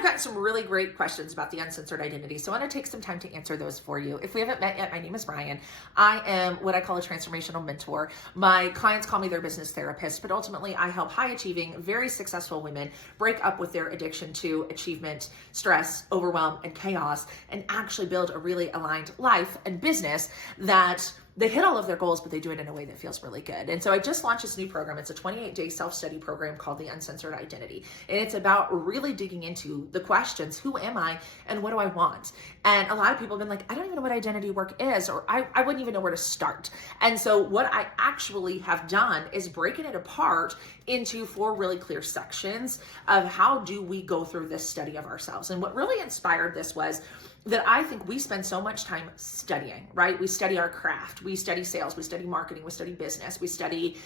I've gotten some really great questions about the uncensored identity, so I want to take some time to answer those for you. If we haven't met yet, my name is Ryan. I am what I call a transformational mentor. My clients call me their business therapist, but ultimately I help high achieving, very successful women break up with their addiction to achievement, stress, overwhelm, and chaos, and actually build a really aligned life and business that they hit all of their goals, but they do it in a way that feels really good. And so I just launched this new program. It's a 28-day self-study program called the Uncensored Identity. And it's about really digging into the questions, who am I and what do I want? And a lot of people have been like, I don't even know what identity work is, or I wouldn't even know where to start. And so what I actually have done is breaking it apart into 4 really clear sections of how do we go through this study of ourselves. And what really inspired this was that I think we spend so much time studying, right? We study our craft, we study sales, we study marketing, we study business, we study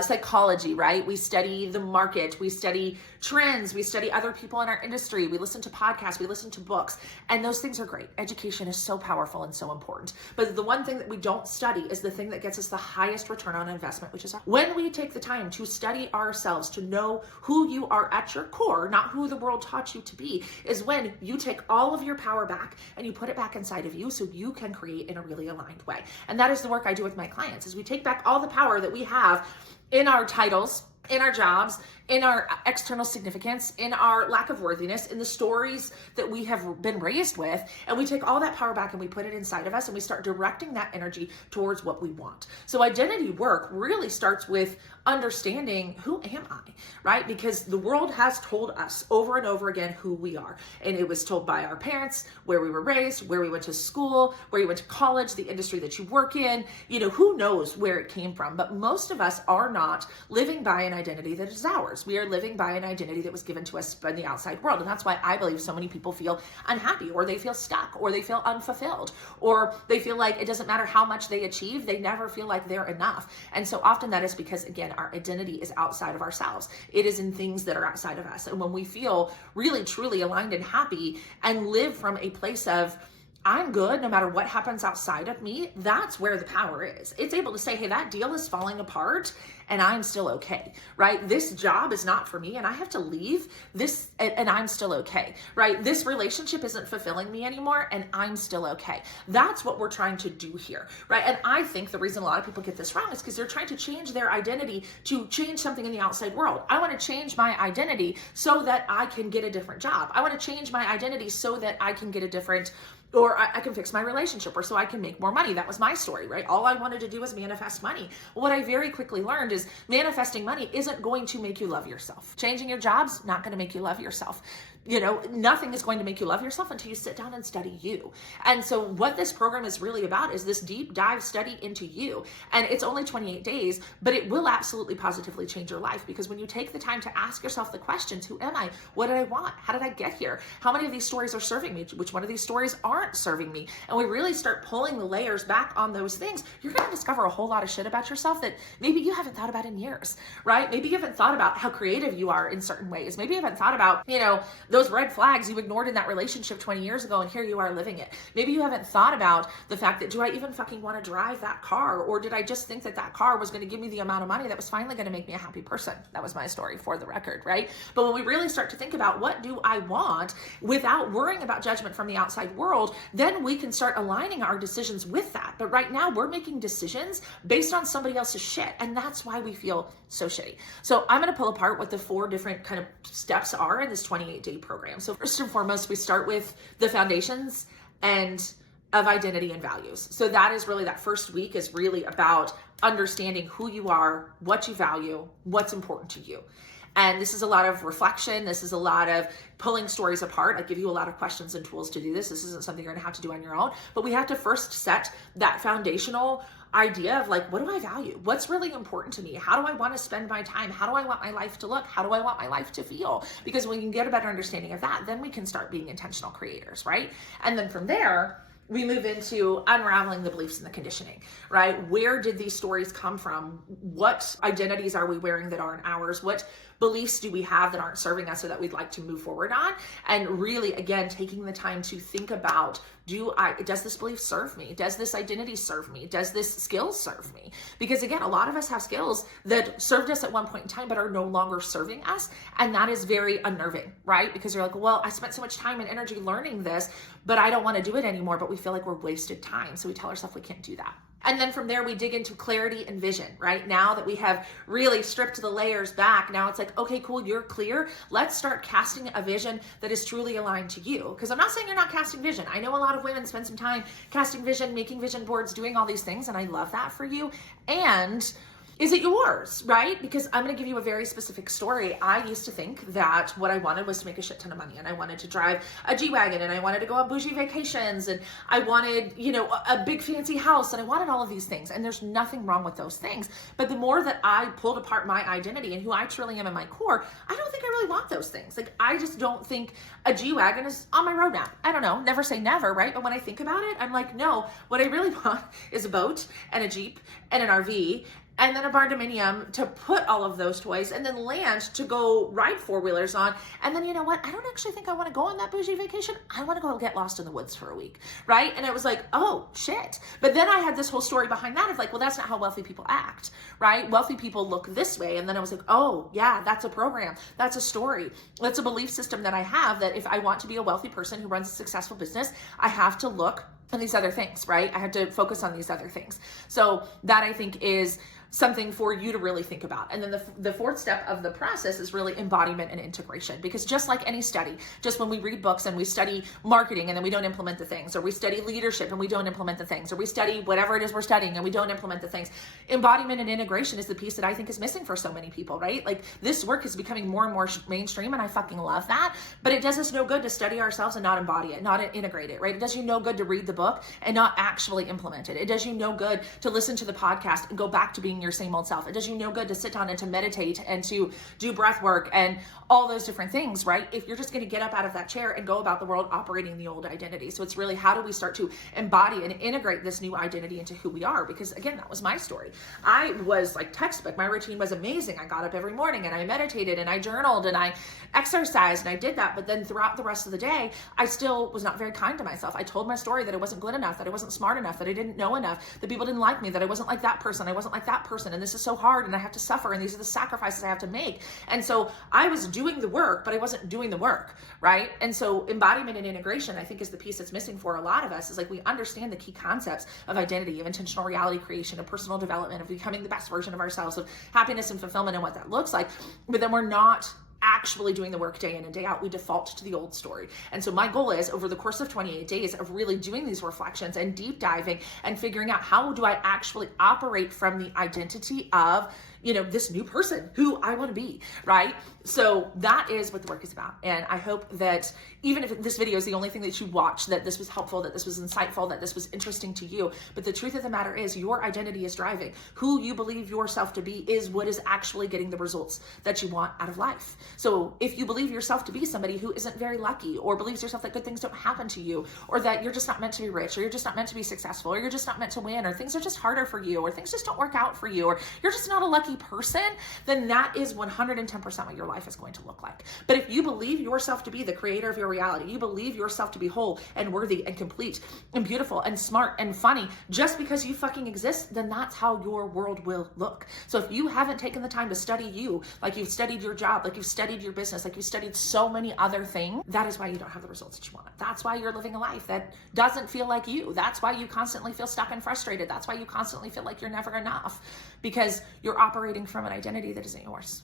psychology, right? We study the market, we study trends, we study other people in our industry, we listen to podcasts, we listen to books, and those things are great. Education is so powerful and so important. But the one thing that we don't study is the thing that gets us the highest return on investment, which is when we take the time to study ourselves, to know who you are at your core, not who the world taught you to be, is when you take all of your power back and you put it back inside of you so you can create in a really aligned way. And that is the work I do with my clients, is we take back all the power that we have in our titles, in our jobs, in our external significance, in our lack of worthiness, in the stories that we have been raised with, and we take all that power back and we put it inside of us and we start directing that energy towards what we want. So identity work really starts with understanding, who am I, right? Because the world has told us over and over again who we are. And it was told by our parents, where we were raised, where we went to school, where you went to college, the industry that you work in, who knows where it came from. But most of us are not living by an identity that is ours. We are living by an identity that was given to us by the outside world. And that's why I believe so many people feel unhappy, or they feel stuck, or they feel unfulfilled, or they feel like it doesn't matter how much they achieve, they never feel like they're enough. And so often that is because, again, our identity is outside of ourselves. It is in things that are outside of us. And when we feel really, truly aligned and happy and live from a place of, I'm good no matter what happens outside of me, that's where the power is. It's able to say, hey, that deal is falling apart and I'm still okay, right? This job is not for me and I have to leave this and I'm still okay, right? This relationship isn't fulfilling me anymore and I'm still okay. That's what we're trying to do here, right? And I think the reason a lot of people get this wrong is because they're trying to change their identity to change something in the outside world. I want to change my identity so that I can get a different job. I want to change my identity so that I can get a different, or I can fix my relationship, or so I can make more money. That was my story, right? All I wanted to do was manifest money. What I very quickly learned is manifesting money isn't going to make you love yourself. Changing your job's not going to make you love yourself. Nothing is going to make you love yourself until you sit down and study you. And so what this program is really about is this deep dive study into you. And it's only 28 days, but it will absolutely positively change your life, because when you take the time to ask yourself the questions, who am I? What did I want? How did I get here? How many of these stories are serving me? Which one of these stories aren't serving me? And we really start pulling the layers back on those things. You're going to discover a whole lot of shit about yourself that maybe you haven't thought about in years, right? Maybe you haven't thought about how creative you are in certain ways. Maybe you haven't thought about, those red flags you ignored in that relationship 20 years ago, and here you are living it. Maybe you haven't thought about the fact that, do I even fucking want to drive that car? Or did I just think that that car was going to give me the amount of money that was finally going to make me a happy person? That was my story, for the record, right? But when we really start to think about what do I want without worrying about judgment from the outside world, then we can start aligning our decisions with that. But right now we're making decisions based on somebody else's shit. And that's why we feel so shitty. So I'm going to pull apart what the 4 different kind of steps are in this 28-day program. So first and foremost, we start with the foundations of identity and values. So that is really, that first week is really about understanding who you are, what you value, what's important to you. And this is a lot of reflection. This is a lot of pulling stories apart. I give you a lot of questions and tools to do this. This isn't something you're going to have to do on your own, but we have to first set that foundational idea of like, what do I value? What's really important to me? How do I want to spend my time? How do I want my life to look? How do I want my life to feel? Because when you can get a better understanding of that, then we can start being intentional creators, right? And then from there, we move into unraveling the beliefs and the conditioning, right? Where did these stories come from? What identities are we wearing that aren't ours? What beliefs do we have that aren't serving us or that we'd like to move forward on? And really, again, taking the time to think about, does this belief serve me? Does this identity serve me? Does this skill serve me? Because again, a lot of us have skills that served us at one point in time, but are no longer serving us. And that is very unnerving, right? Because you're like, well, I spent so much time and energy learning this, but I don't want to do it anymore. But we feel like we're wasted time. So we tell ourselves we can't do that. And then from there, we dig into clarity and vision, right? Now that we have really stripped the layers back, now it's like, okay, cool, you're clear. Let's start casting a vision that is truly aligned to you. Because I'm not saying you're not casting vision. I know a lot of women spend some time casting vision, making vision boards, doing all these things, and I love that for you. And is it yours, right? Because I'm going to give you a very specific story. I used to think that what I wanted was to make a shit ton of money, and I wanted to drive a G-Wagon, and I wanted to go on bougie vacations, and I wanted, a big fancy house, and I wanted all of these things. And there's nothing wrong with those things. But the more that I pulled apart my identity and who I truly am in my core, I don't think I really want those things. Like, I just don't think a G-Wagon is on my roadmap. I don't know, never say never, right? But when I think about it, I'm like, no, what I really want is a boat and a Jeep and an RV and then a barndominium to put all of those toys, and then land to go ride four-wheelers on. And then, you know what? I don't actually think I want to go on that bougie vacation. I want to go get lost in the woods for a week, right? And I was like, oh, shit. But then I had this whole story behind that of like, well, that's not how wealthy people act, right? Wealthy people look this way. And then I was like, oh, yeah, that's a program. That's a story. That's a belief system that I have, that if I want to be a wealthy person who runs a successful business, I have to look on these other things, right? I have to focus on these other things. So that, I think, is something for you to really think about. And then the fourth step of the process is really embodiment and integration. Because just like any study, just when we read books and we study marketing and then we don't implement the things, or we study leadership and we don't implement the things, or we study whatever it is we're studying and we don't implement the things, embodiment and integration is the piece that I think is missing for so many people, right? Like, this work is becoming more and more mainstream, and I fucking love that. But it does us no good to study ourselves and not embody it, not integrate it, right? It does you no good to read the book and not actually implement it. It does you no good to listen to the podcast and go back to being your same old self. It does you no good to sit down and to meditate and to do breath work and all those different things, right? If you're just going to get up out of that chair and go about the world operating the old identity. So it's really, how do we start to embody and integrate this new identity into who we are? Because again, that was my story. I was like textbook. My routine was amazing. I got up every morning and I meditated and I journaled and I exercised and I did that. But then throughout the rest of the day, I still was not very kind to myself. I told my story that I wasn't good enough, that I wasn't smart enough, that I didn't know enough, that people didn't like me, that I wasn't like that person, I wasn't like that person, and this is so hard and I have to suffer and these are the sacrifices I have to make. And so I was doing the work, but I wasn't doing the work, right? And so embodiment and integration, I think, is the piece that's missing for a lot of us. Is like, we understand the key concepts of identity, of intentional reality creation, of personal development, of becoming the best version of ourselves, of happiness and fulfillment and what that looks like, but then we're not actually doing the work day in and day out. We default to the old story. And so my goal is, over the course of 28 days of really doing these reflections and deep diving and figuring out, how do I actually operate from the identity of, this new person who I want to be, right? So that is what the work is about. And I hope that even if this video is the only thing that you watch, that this was helpful, that this was insightful, that this was interesting to you. But the truth of the matter is, your identity is driving. Who you believe yourself to be is what is actually getting the results that you want out of life. So if you believe yourself to be somebody who isn't very lucky, or believes yourself that good things don't happen to you, or that you're just not meant to be rich, or you're just not meant to be successful, or you're just not meant to win, or things are just harder for you, or things just don't work out for you, or you're just not a lucky person, then that is 110% what your life is going to look like. But if you believe yourself to be the creator of your reality, you believe yourself to be whole and worthy and complete and beautiful and smart and funny just because you fucking exist, then that's how your world will look. So if you haven't taken the time to study you, like you've studied your job, like you've studied your business, like you've studied so many other things, that is why you don't have the results that you want. That's why you're living a life that doesn't feel like you. That's why you constantly feel stuck and frustrated. That's why you constantly feel like you're never enough, because you're operating from an identity that isn't yours.